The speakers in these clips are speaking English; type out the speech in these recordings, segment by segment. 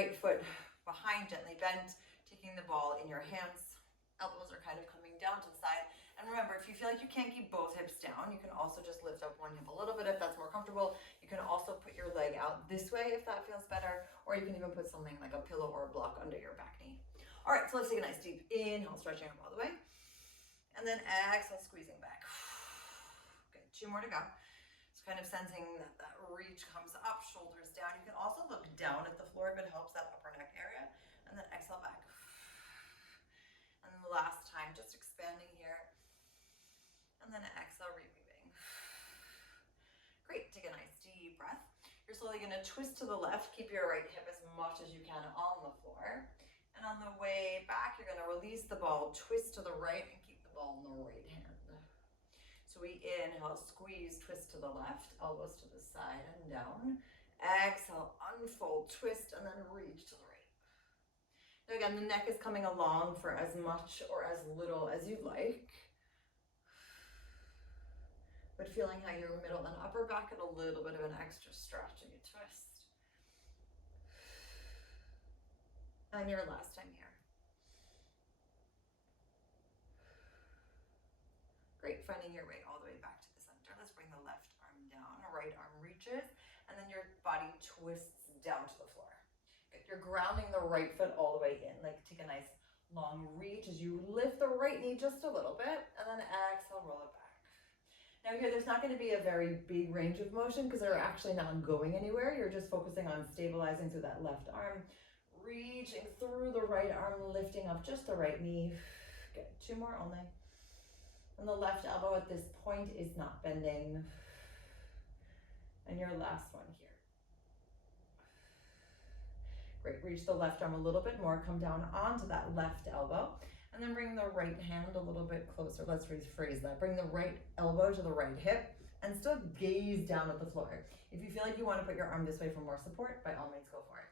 Right foot behind, gently bent, taking the ball in your hands. Elbows are kind of coming down to the side. And remember, if you feel like you can't keep both hips down, you can also just lift up one hip a little bit if that's more comfortable. You can also put your leg out this way if that feels better, or you can even put something like a pillow or a block under your back knee. All right, so let's take a nice deep inhale, stretching up all the way. And then exhale, squeezing back. Good, 2 more to go. So kind of sensing that that reach comes up, shoulders down. You can also look down at the floor if it helps, that upper neck area. And then exhale back. And then the last time, just expanding here. And then exhale, removing. Great, take a nice deep breath. You're slowly gonna twist to the left. Keep your right hip as much as you can on the floor. And on the way back, you're gonna release the ball, twist to the right, and keep the ball in the right hand. So we inhale, squeeze, twist to the left, elbows to the side and down. Exhale, unfold, twist, and then reach to the right. Now again, the neck is coming along for as much or as little as you'd like. But feeling how your middle and upper back get a little bit of an extra stretch and you twist. And your last time here. Great, finding your way all the way back to the center. Let's bring the left arm down, right arm reaches, and then your body twists down to the floor. Good. You're grounding the right foot all the way in. Like take a nice long reach as you lift the right knee just a little bit, and then exhale, roll it back. Now here, there's not going to be a very big range of motion because they're actually not going anywhere. You're just focusing on stabilizing through that left arm, reaching through the right arm, lifting up just the right knee. Good, 2 more only. And the left elbow at this point is not bending. And your last one here. Great, reach the left arm a little bit more, come down onto that left elbow, and then bring the right hand a little bit closer. Let's rephrase that. Bring the right elbow to the right hip and still gaze down at the floor. If you feel like you want to put your arm this way for more support, by all means go for it.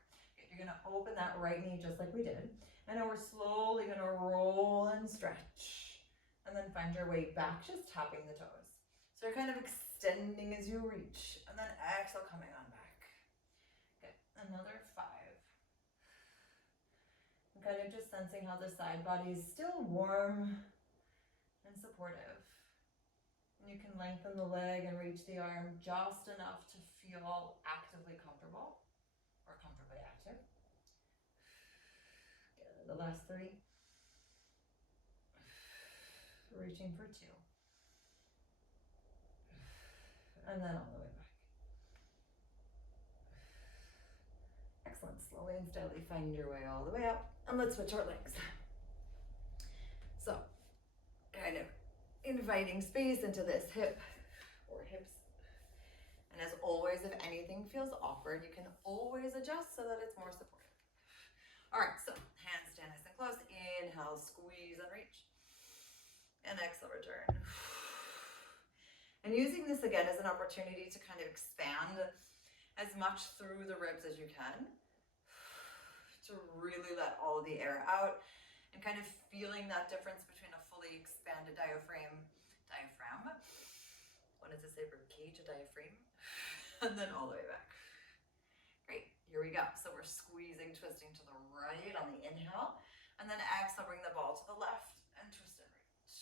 You're gonna open that right knee just like we did. And now we're slowly gonna roll and stretch. And then find your way back, just tapping the toes. So you're kind of extending as you reach. And then exhale, coming on back. Good, another 5. And kind of just sensing how the side body is still warm and supportive. And you can lengthen the leg and reach the arm just enough to feel actively comfortable or comfortably active. Good, the last 3. Reaching for 2. And then all the way back. Excellent. Slowly and steadily find your way all the way up. And let's switch our legs. So, kind of inviting space into this hip or hips. And as always, if anything feels awkward, you can always adjust so that it's more supportive. All right, so hands stand nice and close. Inhale, squeeze and reach. And exhale, return. And using this again as an opportunity to kind of expand as much through the ribs as you can, to really let all of the air out and kind of feeling that difference between a fully expanded diaphragm. What does it say for cage? A diaphragm? And then all the way back. Great, here we go. So we're squeezing, twisting to the right on the inhale, and then exhale, bring the ball to the left and twist and reach.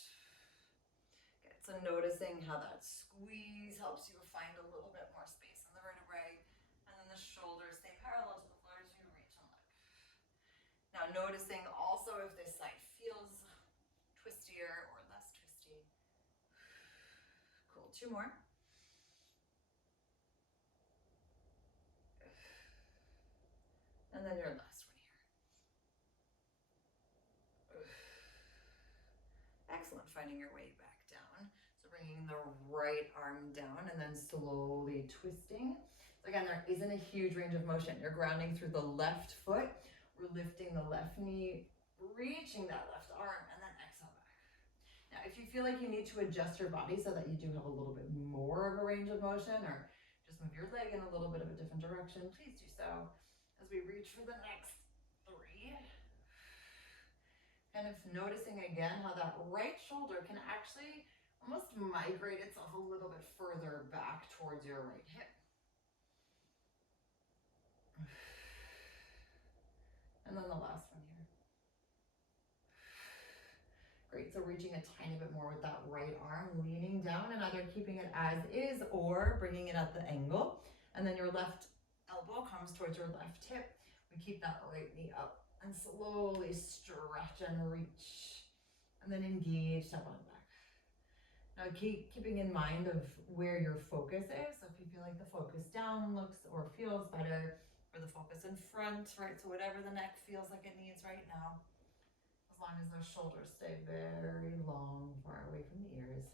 Good, so noticing how that squeeze helps you find a little bit more space in the vertebrae, and then the shoulders stay parallel to the floor as you reach and lift. Now noticing also if this side feels twistier or less twisty. Cool, 2 more. And then your last one here. Excellent, finding your way back down. So bringing the right arm down and then slowly twisting. So again, there isn't a huge range of motion. You're grounding through the left foot. We're lifting the left knee, reaching that left arm, and then exhale back. Now, if you feel like you need to adjust your body so that you do have a little bit more of a range of motion, or just move your leg in a little bit of a different direction, please do so. As we reach for the next 3. Kind of noticing again how that right shoulder can actually almost migrate itself a little bit further back towards your right hip. a tiny bit more with that right arm, leaning down and either keeping it as is or bringing it at the angle. And then your left elbow comes towards your left hip. We keep that right knee up and slowly stretch and reach. And then engage, step on back. Now keeping in mind of where your focus is. So if you feel like the focus down looks or feels better, or the focus in front, right? So whatever the neck feels like it needs right now, as long as those shoulders stay very long, far away from the ears.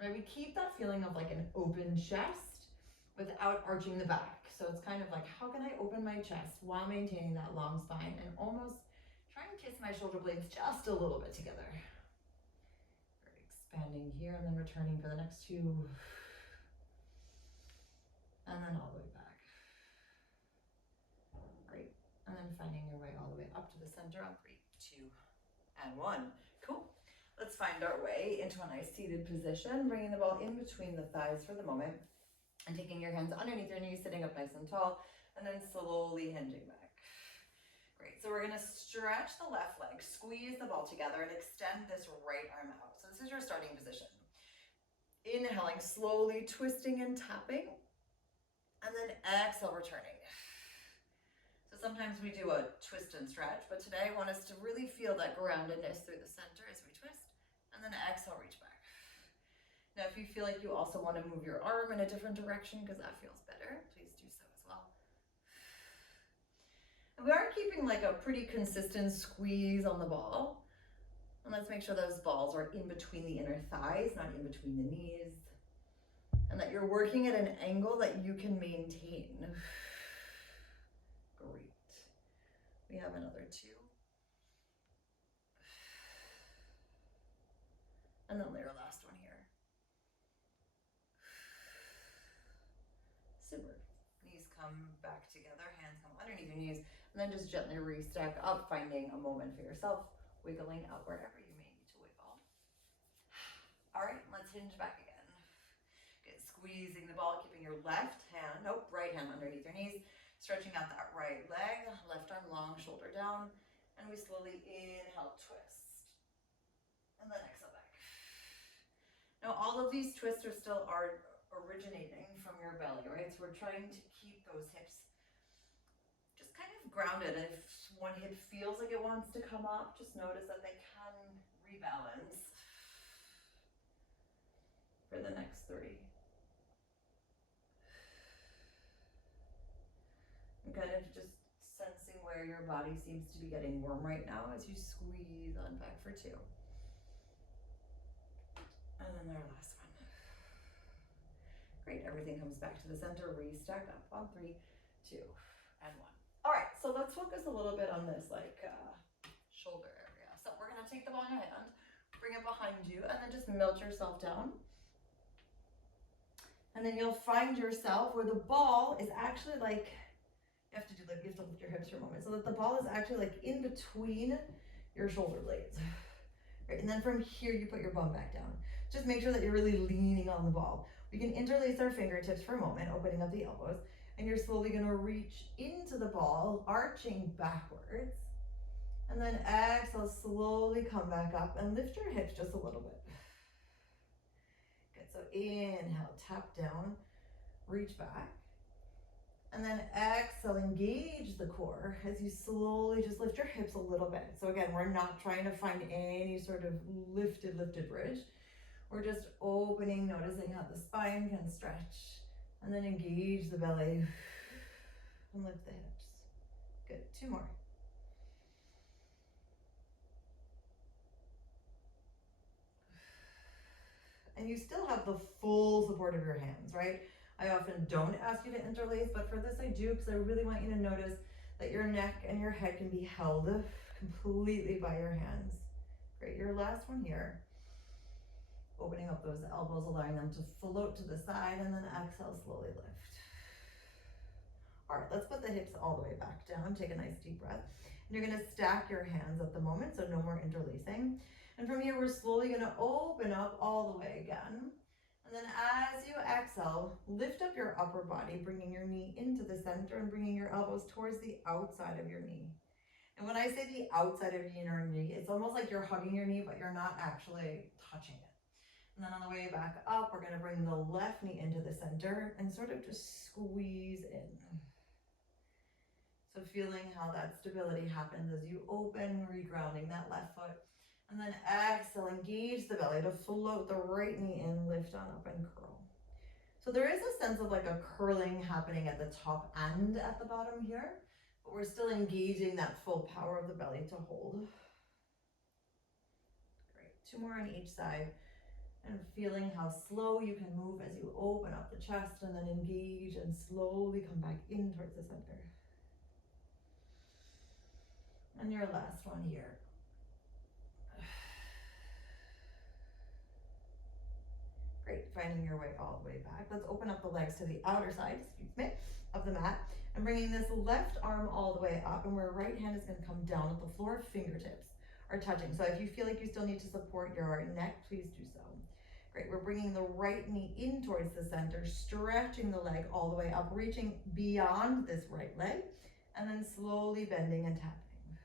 Right, we keep that feeling of like an open chest without arching the back. So it's kind of like, how can I open my chest while maintaining that long spine and almost try and kiss my shoulder blades just a little bit together. Expanding here and then returning for the next two. And then all the way back. Great. And then finding your way all the way up to the center on 3, 2, and 1. Cool. Let's find our way into a nice seated position, bringing the ball in between the thighs for the moment and taking your hands underneath your knees, sitting up nice and tall, and then slowly hinging back. Great, so we're gonna stretch the left leg, squeeze the ball together, and extend this right arm out. So this is your starting position. Inhaling, slowly twisting and tapping, and then exhale, returning. So sometimes we do a twist and stretch, but today I want us to really feel that groundedness through the center as we twist, and then exhale, reach back. Now, if you feel like you also want to move your arm in a different direction because that feels better, please do so as well. And we are keeping like a pretty consistent squeeze on the ball. And let's make sure those balls are in between the inner thighs, not in between the knees. And that you're working at an angle that you can maintain. Great. We have another 2. And then layer last one here. Super. Knees come back together, hands come underneath your knees, and then just gently restack up, finding a moment for yourself, wiggling out wherever you may need to wiggle. All right, let's hinge back again. Good, squeezing the ball, keeping your right hand underneath your knees, stretching out that right leg, left arm long, shoulder down, and we slowly inhale, twist, and then exhale back. Now all of these twists are still originating from your belly, right? So we're trying to keep those hips just kind of grounded. And if one hip feels like it wants to come up, just notice that they can rebalance for the next 3. And kind of just sensing where your body seems to be getting warm right now as you squeeze on back for 2. And then our last one. Great, everything comes back to the center, restack up on 3, 2, and 1. All right, so let's focus a little bit on this shoulder area. So we're gonna take the ball in your hand, bring it behind you, and then just melt yourself down. And then you'll find yourself where the ball is actually like, you have to lift your hips for a moment, so that the ball is actually like in between your shoulder blades. Right, and then from here, you put your bum back down. Just make sure that you're really leaning on the ball. We can interlace our fingertips for a moment, opening up the elbows, and you're slowly gonna reach into the ball, arching backwards, and then exhale, slowly come back up and lift your hips just a little bit. Good, so inhale, tap down, reach back, and then exhale, engage the core as you slowly just lift your hips a little bit. So again, we're not trying to find any sort of lifted bridge. We're just opening, noticing how the spine can stretch, and then engage the belly and lift the hips. Good, 2 more. And you still have the full support of your hands, right? I often don't ask you to interlace, but for this I do, because I really want you to notice that your neck and your head can be held completely by your hands. Great, your last one here. Opening up those elbows, allowing them to float to the side, and then exhale, slowly lift. All right, let's put the hips all the way back down. Take a nice deep breath. And you're gonna stack your hands at the moment, so no more interlacing. And from here, we're slowly gonna open up all the way again. And then as you exhale, lift up your upper body, bringing your knee into the center and bringing your elbows towards the outside of your knee. And when I say the outside of your inner knee, it's almost like you're hugging your knee, but you're not actually touching it. And then on the way back up, we're going to bring the left knee into the center and sort of just squeeze in. So feeling how that stability happens as you open, regrounding that left foot. And then exhale, engage the belly to float the right knee in, lift on up and curl. So there is a sense of like a curling happening at the top and at the bottom here, but we're still engaging that full power of the belly to hold. Great, 2 more on each side. And feeling how slow you can move as you open up the chest and then engage and slowly come back in towards the center. And your last one here. Great, finding your way all the way back. Let's open up the legs to the outer side, of the mat, and bringing this left arm all the way up, and where right hand is going to come down at the floor, fingertips are touching. So if you feel like you still need to support your neck, please do so. Great, we're bringing the right knee in towards the center, stretching the leg all the way up, reaching beyond this right leg, and then slowly bending and tapping.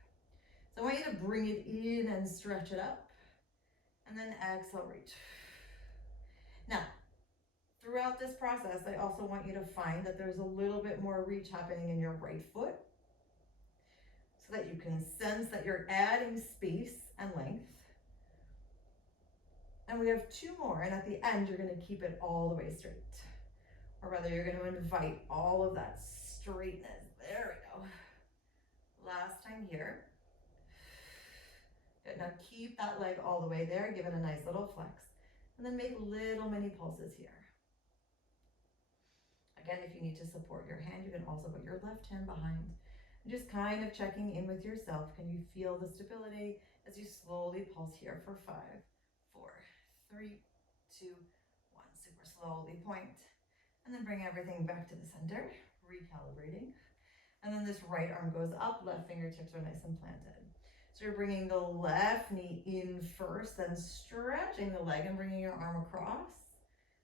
So I want you to bring it in and stretch it up, and then exhale, reach. Now, throughout this process, I also want you to find that there's a little bit more reach happening in your right foot so that you can sense that you're adding space and length. And we have 2 more, and at the end, you're going to keep it all the way straight. Or rather, you're going to invite all of that straightness. There we go. Last time here. Good, now keep that leg all the way there, give it a nice little flex. And then make little mini pulses here. Again, if you need to support your hand, you can also put your left hand behind. And just kind of checking in with yourself. Can you feel the stability as you slowly pulse here for 5, 4, 3, 2, 1. Super slowly point. And then bring everything back to the center, recalibrating. And then this right arm goes up, left fingertips are nice and planted. So you're bringing the left knee in first, then stretching the leg and bringing your arm across.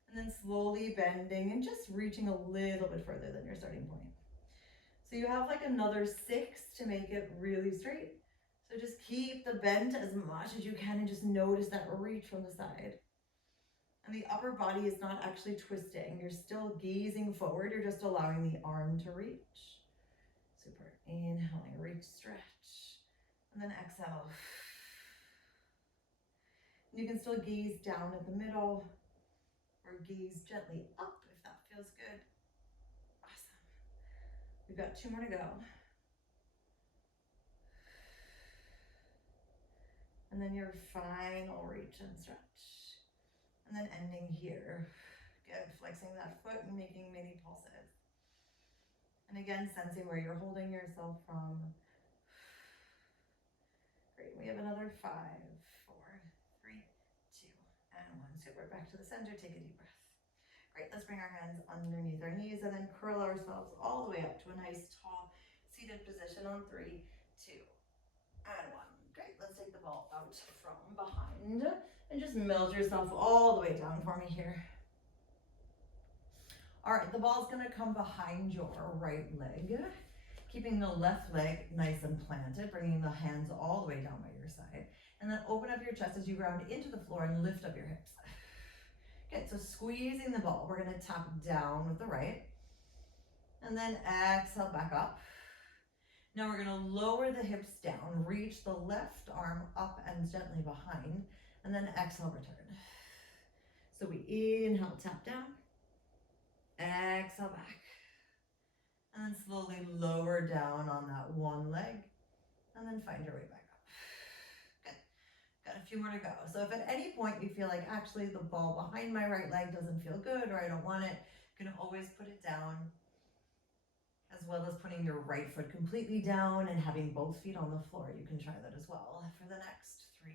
And then slowly bending and just reaching a little bit further than your starting point. So you have like another 6 to make it really straight. So just keep the bend as much as you can and just notice that reach from the side. And the upper body is not actually twisting. You're still gazing forward. You're just allowing the arm to reach. Super. Inhaling, reach, stretch. And then exhale. And you can still gaze down at the middle or gaze gently up if that feels good. Awesome. We've got 2 more to go. And then your final reach and stretch. And then ending here. Good, flexing that foot and making mini pulses. And again, sensing where you're holding yourself from. Great, we have another 5, 4, 3, 2, and 1. Super, back to the center, take a deep breath. Great, let's bring our hands underneath our knees and then curl ourselves all the way up to a nice tall seated position on 3, 2, and 1. Great, let's take the ball out from behind and just melt yourself all the way down for me here. All right, the ball's gonna come behind your right leg, keeping the left leg nice and planted, bringing the hands all the way down by your side, and then open up your chest as you ground into the floor and lift up your hips. Good, so squeezing the ball, we're gonna tap down with the right, and then exhale back up. Now we're gonna lower the hips down, reach the left arm up and gently behind, and then exhale, return. So we inhale, tap down, exhale back, and then slowly lower down on that one leg, and then find your way back up. Good, got a few more to go. So if at any point you feel like actually the ball behind my right leg doesn't feel good or I don't want it, you can always put it down, as well as putting your right foot completely down and having both feet on the floor. You can try that as well for the next 3.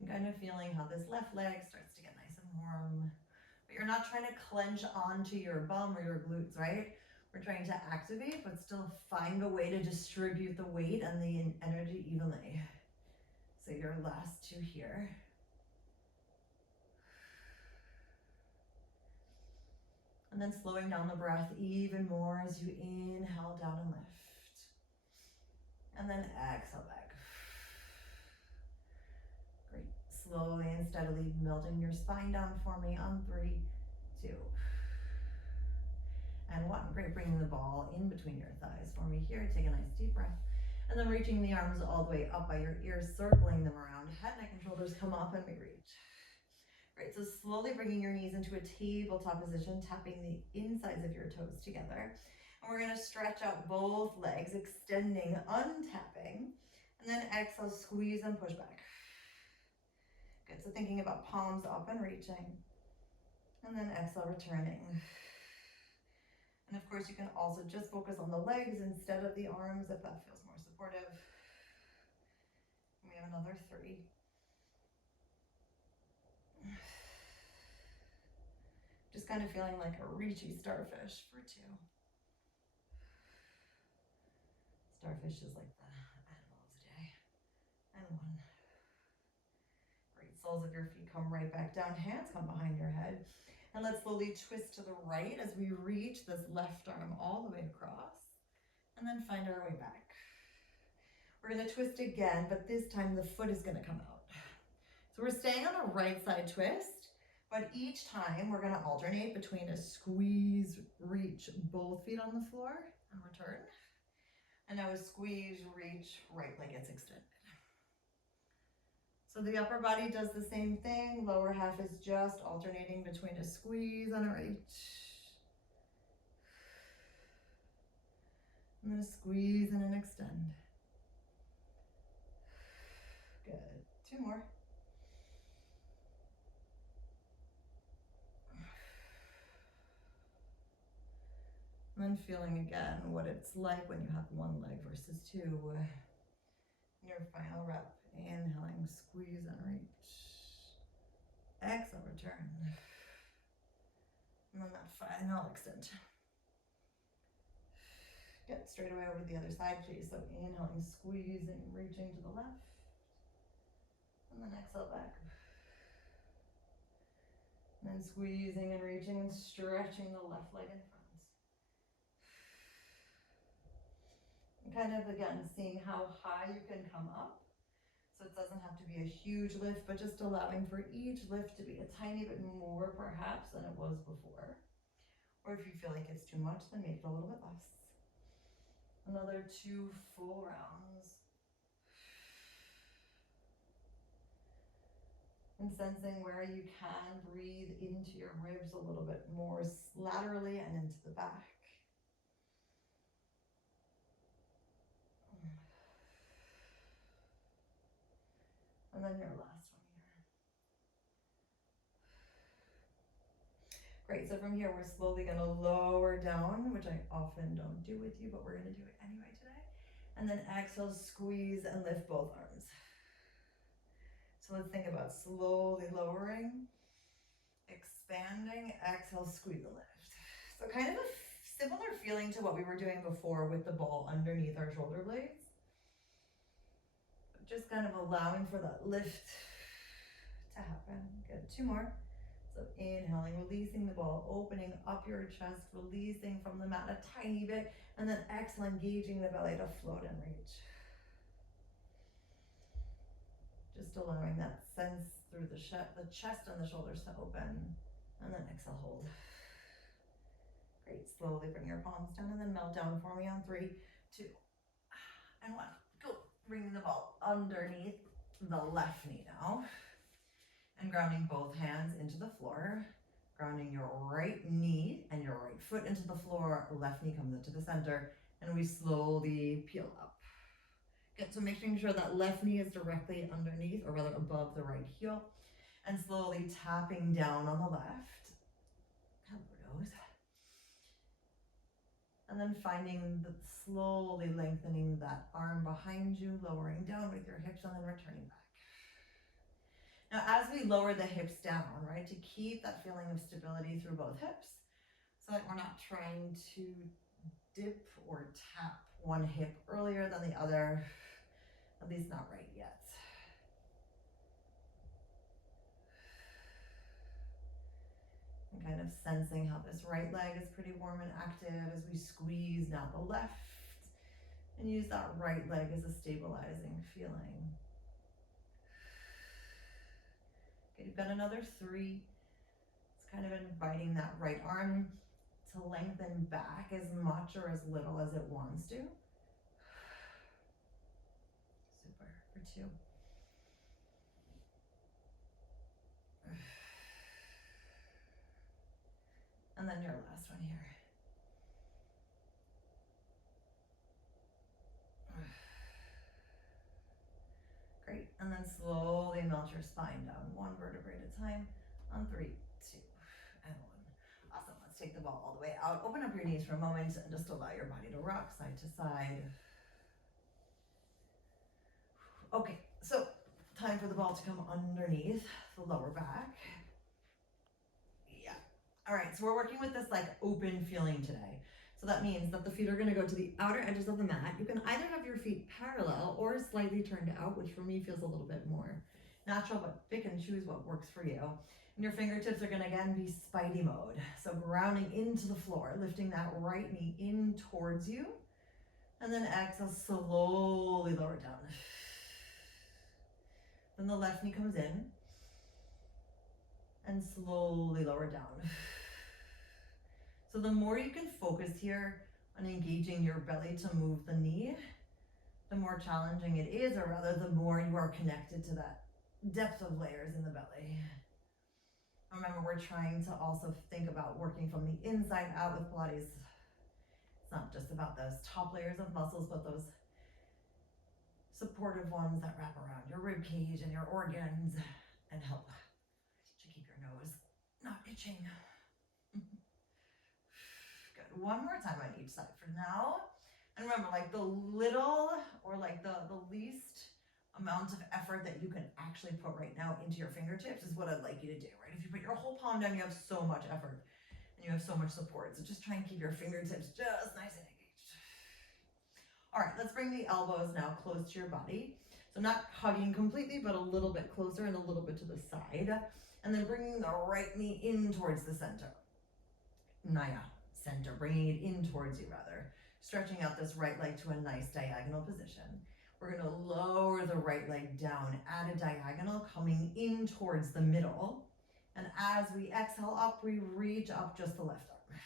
I'm kind of feeling how this left leg starts to get nice and warm, but you're not trying to clench onto your bum or your glutes, right? We're trying to activate, but still find a way to distribute the weight and the energy evenly. So your last 2 here. And then slowing down the breath even more as you inhale down and lift. And then exhale back. Great. Slowly and steadily melting your spine down for me on 3, 2, and 1. Great. Bringing the ball in between your thighs for me here. Take a nice deep breath. And then reaching the arms all the way up by your ears, circling them around. Head, neck, and shoulders come up and we reach. Great. So slowly bringing your knees into a tabletop position, tapping the insides of your toes together. And we're going to stretch out both legs, extending, untapping. And then exhale, squeeze and push back. Good. So thinking about palms up and reaching. And then exhale, returning. And of course, you can also just focus on the legs instead of the arms if that feels more supportive. We have another 3. Just kind of feeling like a reachy starfish for 2. Starfish is like the animal of the day. And 1. Great. Soles of your feet come right back down. Hands come behind your head. And let's slowly twist to the right as we reach this left arm all the way across. And then find our way back. We're going to twist again, but this time the foot is going to come out. So we're staying on a right side twist, but each time we're going to alternate between a squeeze, reach, both feet on the floor, and return. And now a squeeze, reach, right leg gets extended. So the upper body does the same thing. Lower half is just alternating between a squeeze and a reach. And then a squeeze and an extend. Good. 2 more. And then feeling again what it's like when you have 1 leg versus 2. Your final rep. Inhaling, squeeze and reach. Exhale, return. And then that final extension. Get straight away over to the other side, please. So inhaling, squeezing, reaching to the left. And then exhale back. And then squeezing and reaching and stretching the left leg in front. And kind of, again, seeing how high you can come up. So it doesn't have to be a huge lift, but just allowing for each lift to be a tiny bit more perhaps than it was before. Or if you feel like it's too much, then make it a little bit less. Another 2 full rounds. And sensing where you can breathe into your ribs a little bit more laterally and into the back. And then your last one here. Great, so from here we're slowly going to lower down, which I often don't do with you, but we're going to do it anyway today. And then exhale, squeeze and lift both arms. So let's think about slowly lowering, expanding, exhale, squeeze and lift. So kind of a similar feeling to what we were doing before with the ball underneath our shoulder blades. Just kind of allowing for that lift to happen. Good, 2 more. So inhaling, releasing the ball, opening up your chest, releasing from the mat a tiny bit, and then exhale, engaging the belly to float and reach. Just allowing that sense through the chest and the shoulders to open, and then exhale, hold. Great, slowly bring your palms down and then melt down for me on 3, 2, and 1. Go. Bringing the ball underneath the left knee now. And grounding both hands into the floor. Grounding your right knee and your right foot into the floor. Left knee comes into the center. And we slowly peel up. Good, so making sure that left knee is directly underneath, or rather above the right heel. And slowly tapping down on the left. Elbow nose. And then finding the slowly lengthening that arm behind you, lowering down with your hips and then returning back. Now, as we lower the hips down, right, to keep that feeling of stability through both hips, so that we're not trying to dip or tap one hip earlier than the other, at least not right yet. And kind kind of sensing how this right leg is pretty warm and active as we squeeze now the left and use that right leg as a stabilizing feeling. Okay, you've got another 3. It's kind of inviting that right arm to lengthen back as much or as little as it wants to. Super, for 2. And then your last one here. Great, and then slowly melt your spine down, 1 vertebrae at a time, on 3, 2, and 1. Awesome, let's take the ball all the way out. Open up your knees for a moment and just allow your body to rock side to side. Okay, so time for the ball to come underneath the lower back. Yeah. All right, so we're working with this like open feeling today. So that means that the feet are going to go to the outer edges of the mat. You can either have your feet parallel or slightly turned out, which for me feels a little bit more natural, but pick and choose what works for you. And your fingertips are going to again be Spidey mode. So grounding into the floor, lifting that right knee in towards you. And then exhale, slowly lower it down. Then the left knee comes in and slowly lower down. So the more you can focus here on engaging your belly to move the knee, the more challenging it is, or rather the more you are connected to that depth of layers in the belly. Remember, we're trying to also think about working from the inside out with Pilates. It's not just about those top layers of muscles, but those supportive ones that wrap around your rib cage and your organs and help to keep your nose not itching. Good. One more time on each side for now. And remember, like the little or like the least amount of effort that you can actually put right now into your fingertips is what I'd like you to do, right? If you put your whole palm down, you have so much effort and you have so much support. So just try and keep your fingertips just nice and engaged. All right, let's bring the elbows now close to your body. So not hugging completely, but a little bit closer and a little bit to the side. And then bringing the right knee in towards the center. Naya, center, bringing it in towards you rather. Stretching out this right leg to a nice diagonal position. We're going to lower the right leg down at a diagonal, coming in towards the middle. And as we exhale up, we reach up just the left arm.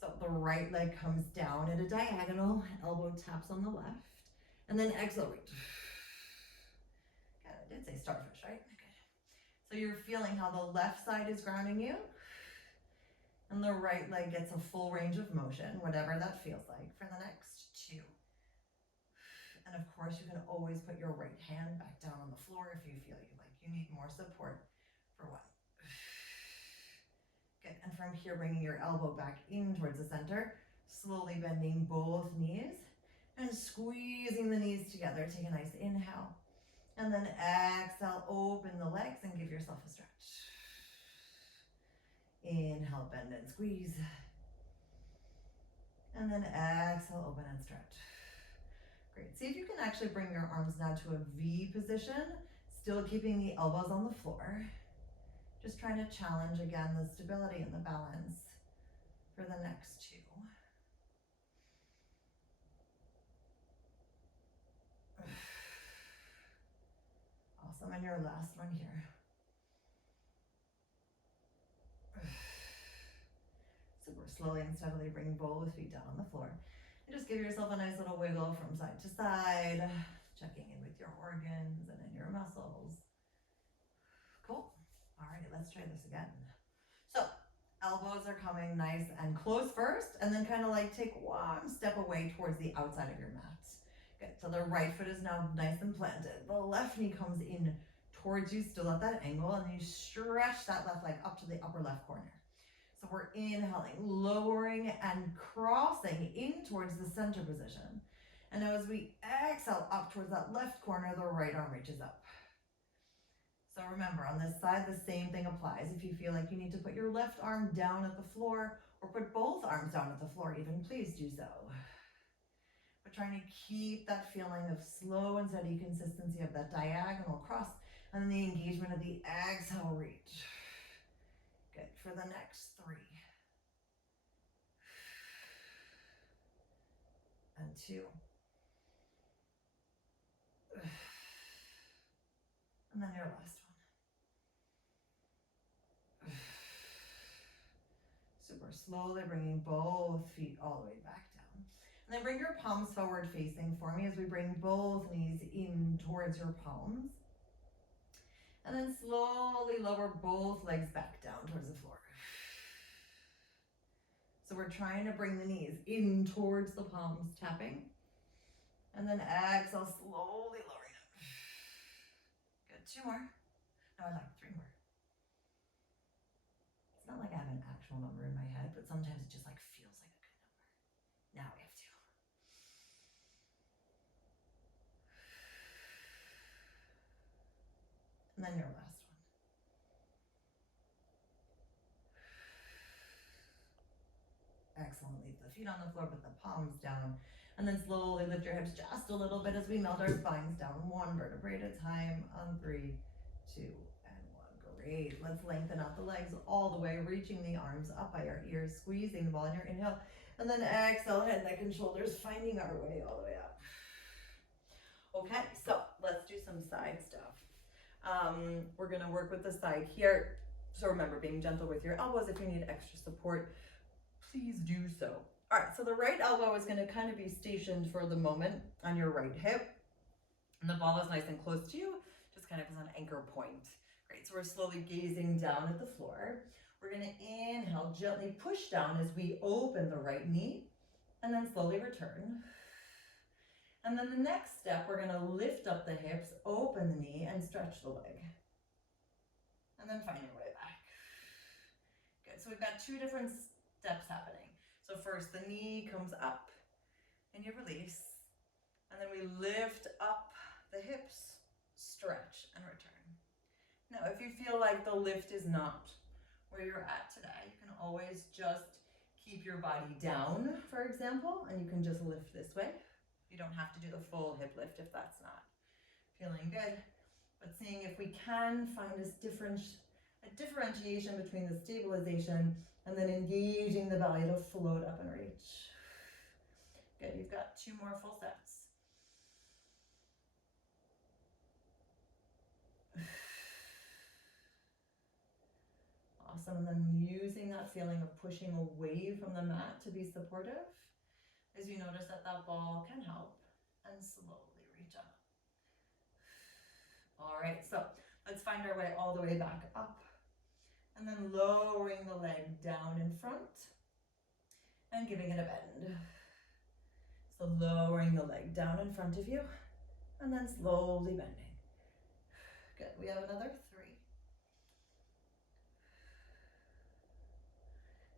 So the right leg comes down at a diagonal, elbow taps on the left, and then exhale, reach. God, I did say starfish, right? Good. So you're feeling how the left side is grounding you, and the right leg gets a full range of motion, whatever that feels like, for the next 2. And of course, you can always put your right hand back down on the floor if you feel like you need more support for 1. Good, and from here, bringing your elbow back in towards the center, slowly bending both knees and squeezing the knees together. Take a nice inhale, and then exhale, open the legs and give yourself a stretch. Inhale, bend and squeeze. And then exhale, open and stretch. Great. See if you can actually bring your arms now to a V position, still keeping the elbows on the floor. Just trying to challenge again the stability and the balance for the next 2. Awesome. And your last one here. Super. Slowly and steadily bring both feet down on the floor. And just give yourself a nice little wiggle from side to side, checking in with your organs and in your muscles. Cool. All right, let's try this again. So elbows are coming nice and close first, and then kind of like take 1 step away towards the outside of your mat. Good. So the right foot is now nice and planted. The left knee comes in towards you, still at that angle, and you stretch that left leg up to the upper left corner. So we're inhaling, lowering and crossing in towards the center position. And now as we exhale up towards that left corner, the right arm reaches up. So remember, on this side, the same thing applies. If you feel like you need to put your left arm down at the floor or put both arms down at the floor even, please do so. But trying to keep that feeling of slow and steady consistency of that diagonal cross and then the engagement of the exhale reach. for the next 3. And 2. And then your last one. Super slowly bringing both feet all the way back down. And then bring your palms forward facing for me as we bring both knees in towards your palms. And then slowly lower both legs back down towards the floor. So we're trying to bring the knees in towards the palms, tapping. And then exhale, slowly lowering it. Good, 2 more. No, I'd like 3 more. It's not like I have an actual number in my head, but sometimes it just like feels like a good number. Now we have 2. And then your last one. Excellent. Leave the feet on the floor with the palms down. And then slowly lift your hips just a little bit as we melt our spines down 1 vertebrae at a time on 3, 2, and 1. Great. Let's lengthen out the legs all the way, reaching the arms up by our ears, squeezing the ball in your inhale. And then exhale, head, neck, and shoulders, finding our way all the way up. Okay, so let's do some side stuff. We're going to work with the side here. So remember, being gentle with your elbows. If you need extra support, please do so. All right, so the right elbow is going to kind of be stationed for the moment on your right hip. And the ball is nice and close to you, just kind of as an anchor point. Great, so we're slowly gazing down at the floor. We're going to inhale, gently push down as we open the right knee, and then slowly return. And then the next step, we're going to lift up the hips, open the knee, and stretch the leg. And then find your way back. Good, so we've got 2 different steps happening. So first, the knee comes up, and you release. And then we lift up the hips, stretch, and return. Now, if you feel like the lift is not where you're at today, you can always just keep your body down, for example, and you can just lift this way. You don't have to do the full hip lift if that's not feeling good. But seeing if we can find this differentiation between the stabilization and then engaging the belly to float up and reach. Good, you've got 2 more full sets. Awesome, and then using that feeling of pushing away from the mat to be supportive as you notice that that ball can help and slowly reach up. All right, so let's find our way all the way back up and then lowering the leg down in front and giving it a bend. So lowering the leg down in front of you and then slowly bending. Good, we have another 3.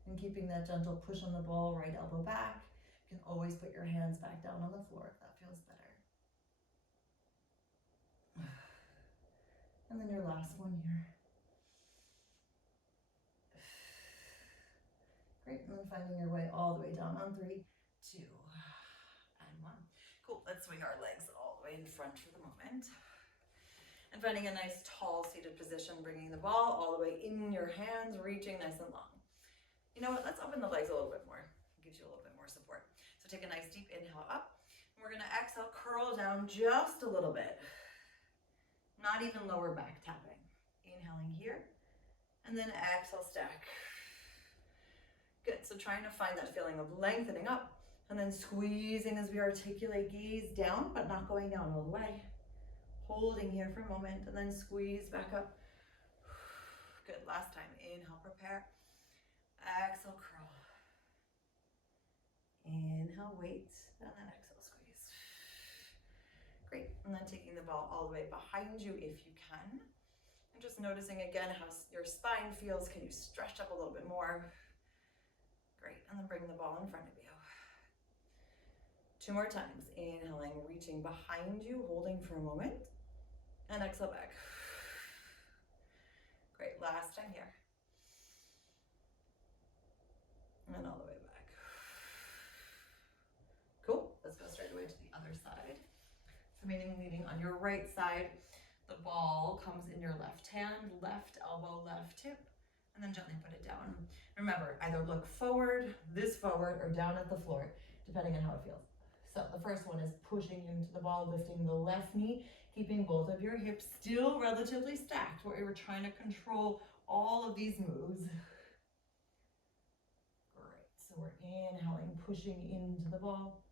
And keeping that gentle push on the ball, right elbow back. You can always put your hands back down on the floor if that feels better. And then your last one here. Great, and then finding your way all the way down on 3, 2, and 1. Cool, let's swing our legs all the way in front for the moment. And finding a nice tall seated position, bringing the ball all the way in your hands, reaching nice and long. You know what, let's open the legs a little bit more. It gives you a little bit more support. So take a nice deep inhale up. And we're gonna exhale, curl down just a little bit. Not even lower back tapping. Inhaling here, and then exhale, stack. Good, so trying to find that feeling of lengthening up, and then squeezing as we articulate, gaze down, but not going down all the way. Holding here for a moment, and then squeeze back up. Good, last time, inhale, prepare. Exhale, curl. Inhale, wait, and then exhale, squeeze. Great, and then taking the ball all the way behind you if you can. And just noticing again how your spine feels. Can you stretch up a little bit more? Great, and then bring the ball in front of you. 2 more times, inhaling, reaching behind you, holding for a moment, and exhale back. Great, last time here. And all the way back. Cool, let's go straight away to the other side. So meaning leading on your right side, the ball comes in your left hand, left elbow, left hip, and then gently put it down. Remember, either look forward, this forward, or down at the floor, depending on how it feels. So the first one is pushing into the ball, lifting the left knee, keeping both of your hips still relatively stacked, where we're trying to control all of these moves. Great, so we're inhaling, pushing into the ball.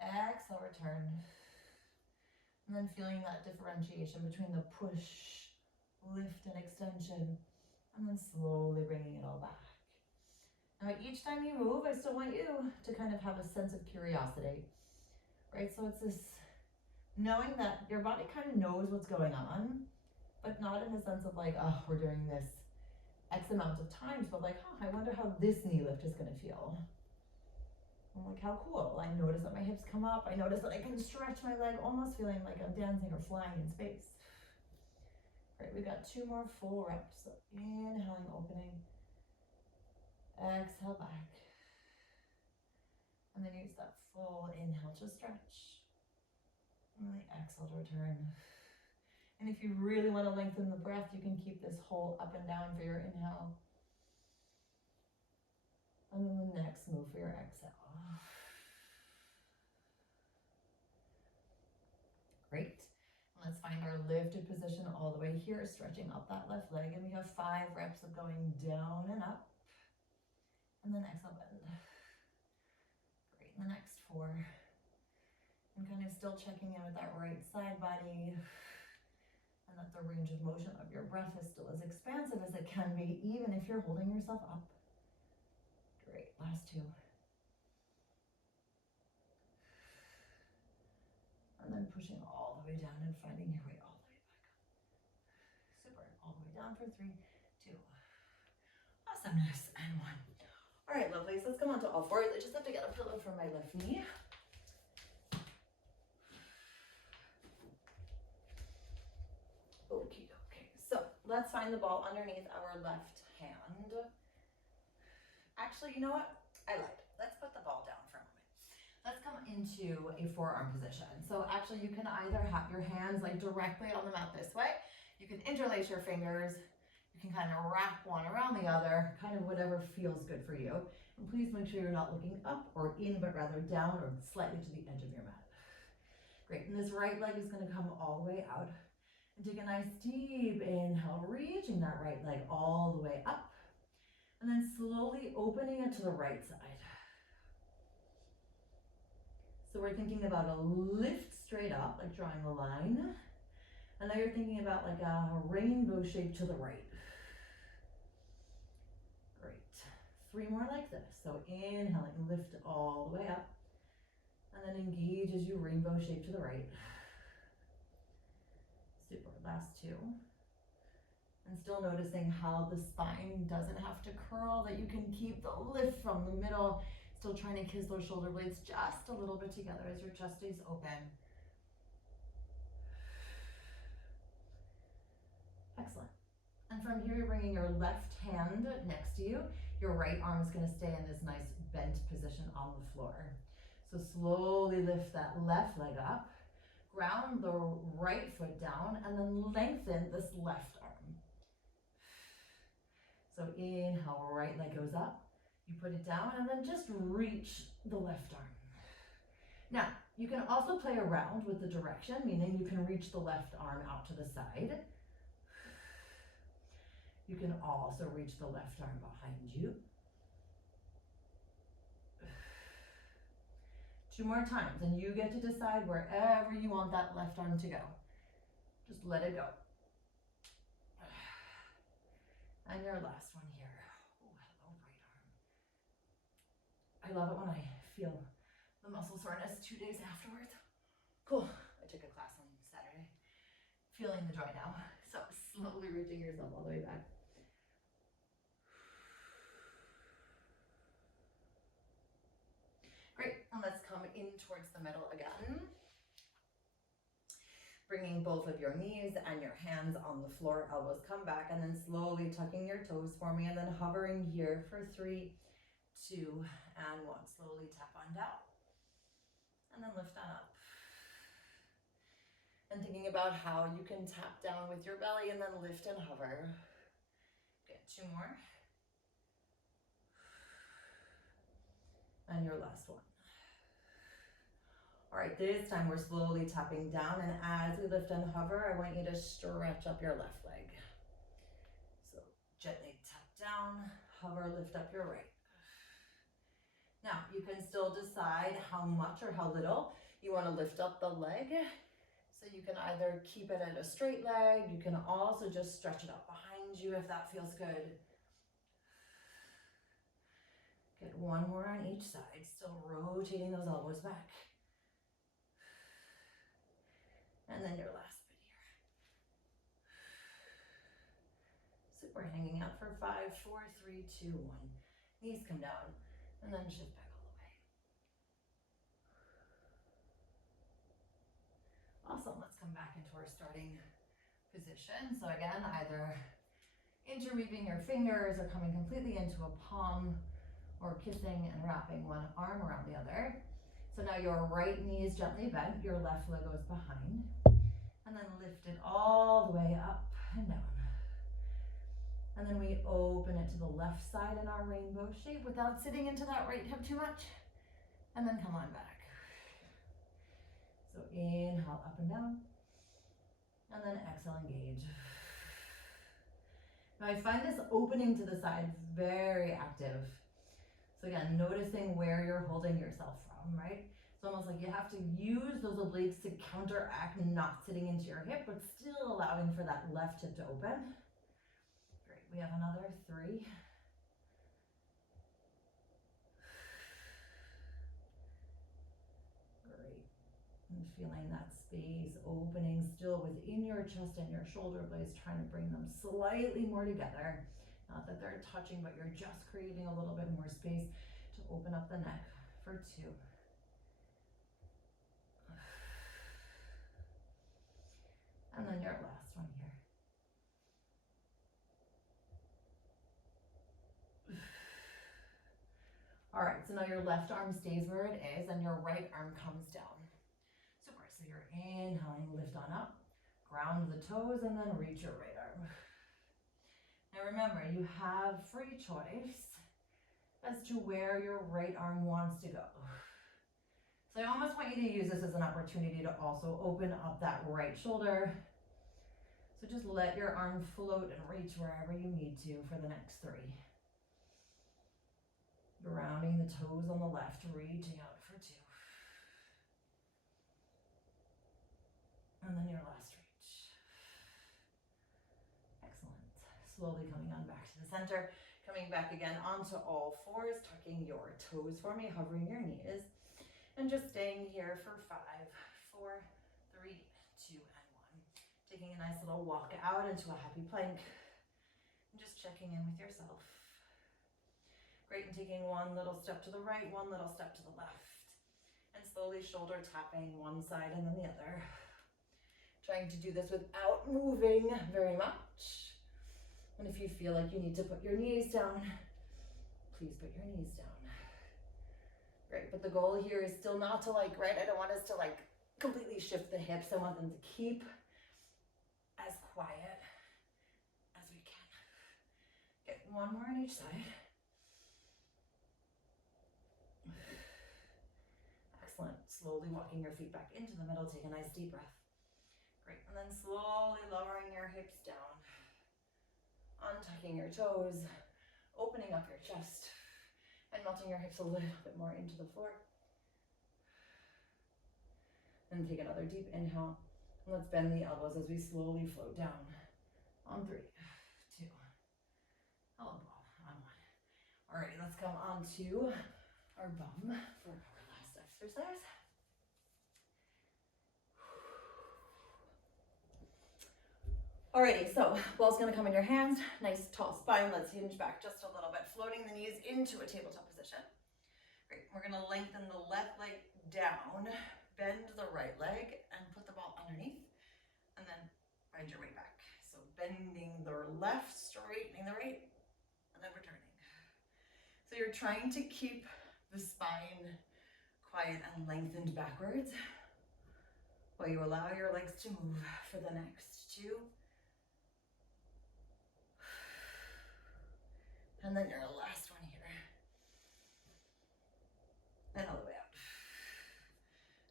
Exhale, return. And then feeling that differentiation between the push, lift, and extension, and then slowly bringing it all back. Now, each time you move, I still want you to kind of have a sense of curiosity, right? So it's this knowing that your body kind of knows what's going on, but not in the sense of like, oh, we're doing this X amount of times, but like, I wonder how this knee lift is gonna feel. I'm like, how cool. I notice that my hips come up. I notice that I can stretch my leg, almost feeling like I'm dancing or flying in space. Great, we've got 2 more full reps. So inhaling, opening. Exhale back. And then use that full inhale to stretch. And really exhale to return. And if you really want to lengthen the breath, you can keep this whole up and down for your inhale. And then the next move for your exhale. Great. Let's find our lifted position all the way here, stretching up that left leg. And we have 5 reps of going down and up. And then exhale, bend. Great, and the next 4. And kind of still checking in with that right side body. And that the range of motion of your breath is still as expansive as it can be, even if you're holding yourself up. Great, last 2. And then pushing all the way down and finding your way all the way back up. Super, all the way down for 3, 2. Awesomeness, and 1. All right, lovelies, let's come on to all 4. I just have to get a pillow for my left knee. Okay, so let's find the ball underneath our left hand. Actually, you know what? I lied. Let's put the ball down for a moment. Let's come into a forearm position. So actually you can either have your hands like directly on the mat this way. You can interlace your fingers. You can kind of wrap one around the other, kind of whatever feels good for you. And please make sure you're not looking up or in, but rather down or slightly to the edge of your mat. Great, and this right leg is gonna come all the way out. And take a nice deep inhale, reaching that right leg all the way up. And then slowly opening it to the right side. So we're thinking about a lift straight up, like drawing a line. And now you're thinking about like a rainbow shape to the right. Great. 3 more like this. So inhaling, lift all the way up. And then engage as you rainbow shape to the right. Super, last 2. And still noticing how the spine doesn't have to curl, that you can keep the lift from the middle, still trying to kiss those shoulder blades just a little bit together as your chest stays open. Excellent. And from here, you're bringing your left hand next to you. Your right arm is going to stay in this nice bent position on the floor. So slowly lift that left leg up, ground the right foot down, and then lengthen this left arm. So inhale, right leg goes up. You put it down and then just reach the left arm. Now, you can also play around with the direction, meaning you can reach the left arm out to the side. You can also reach the left arm behind you. 2 more times, and you get to decide wherever you want that left arm to go. Just let it go. And your last one here. Oh, hello, right arm. I love it when I feel the muscle soreness 2 days afterwards. Cool. I took a class on Saturday. Feeling the joy now. So slowly reaching yourself all the way back. Great, and let's come in towards the middle again. Bringing both of your knees and your hands on the floor, elbows come back, and then slowly tucking your toes for me, and then hovering here for 3, 2, and 1. Slowly tap on down, and then lift that up. And thinking about how you can tap down with your belly and then lift and hover. Get 2 more. And your last one. All right, this time we're slowly tapping down, and as we lift and hover, I want you to stretch up your left leg. So gently tap down, hover, lift up your right. Now, you can still decide how much or how little you want to lift up the leg. So you can either keep it at a straight leg, you can also just stretch it up behind you if that feels good. Get 1 more on each side, still rotating those elbows back. And then your last bit here. Super, hanging out for 5, 4, 3, 2, 1. Knees come down, and then shift back all the way. Awesome, let's come back into our starting position. So again, either interweaving your fingers or coming completely into a palm, or kissing and wrapping one arm around the other. So now your right knee is gently bent, your left leg goes behind, and then lift it all the way up and down. And then we open it to the left side in our rainbow shape without sitting into that right hip too much. And then come on back. So inhale up and down. And then exhale, engage. Now I find this opening to the sides very active. So again, noticing where you're holding yourself from, right? It's almost like you have to use those obliques to counteract not sitting into your hip, but still allowing for that left hip to open. Great, we have another 3. Great, and feeling that space opening still within your chest and your shoulder blades, trying to bring them slightly more together. Not that they're touching, but you're just creating a little bit more space to open up the neck for 2. And then your last one here. All right, so now your left arm stays where it is and your right arm comes down. Super, so you're inhaling, lift on up, ground the toes, and then reach your right arm. Now remember, you have free choice as to where your right arm wants to go. So I almost want you to use this as an opportunity to also open up that right shoulder. So just let your arm float and reach wherever you need to for the next 3. Grounding the toes on the left, reaching out for 2. And then your last reach. Excellent. Slowly coming on back to the center. Coming back again onto all 4s, tucking your toes for me, hovering your knees. And just staying here for 5, 4, 3, 2, and 1. Taking a nice little walk out into a happy plank. And just checking in with yourself. Great, and taking 1 little step to the right, 1 little step to the left. And slowly shoulder tapping one side and then the other. Trying to do this without moving very much. And if you feel like you need to put your knees down, please put your knees down. Great, but the goal here is still not to right, I don't want us to completely shift the hips. I want them to keep as quiet as we can. Get 1 more on each side. Excellent, slowly walking your feet back into the middle, take a nice deep breath. Great, and then slowly lowering your hips down. Untucking your toes, opening up your chest, and melting your hips a little bit more into the floor. And take another deep inhale. And let's bend the elbows as we slowly float down. On 3, 2, elbow ball, on 1. All right, let's come on to our bum for our last exercise. Alrighty, so ball's gonna come in your hands, nice tall spine. Let's hinge back just a little bit, floating the knees into a tabletop position. Great, we're gonna lengthen the left leg down, bend the right leg, and put the ball underneath, and then ride your way back. So bending the left, straightening the right, and then returning. So you're trying to keep the spine quiet and lengthened backwards while you allow your legs to move for the next 2, And then your last one here. And all the way out.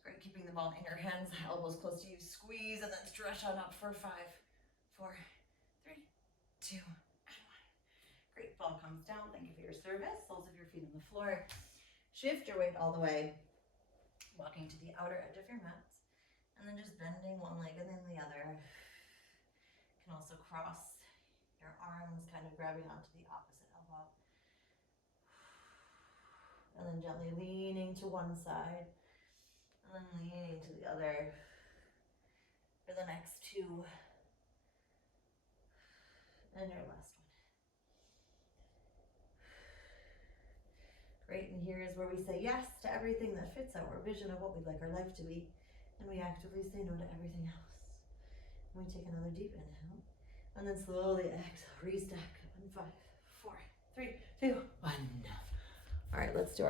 Great, keeping the ball in your hands, elbows close to you, squeeze, and then stretch on up for 5, 4, 3, 2, and 1. Great, ball comes down. Thank you for your service. Soles of your feet on the floor. Shift your weight all the way, walking to the outer edge of your mat, and then just bending one leg and then the other. You can also cross your arms, kind of grabbing onto the opposite elbow. And then gently leaning to one side, and then leaning to the other for the next 2. And your last one. Great, and here is where we say yes to everything that fits our vision of what we'd like our life to be, and we actively say no to everything else. And we take another deep inhale, and then slowly exhale, restack. 5, 4, 3, 2, 1. All right, let's do our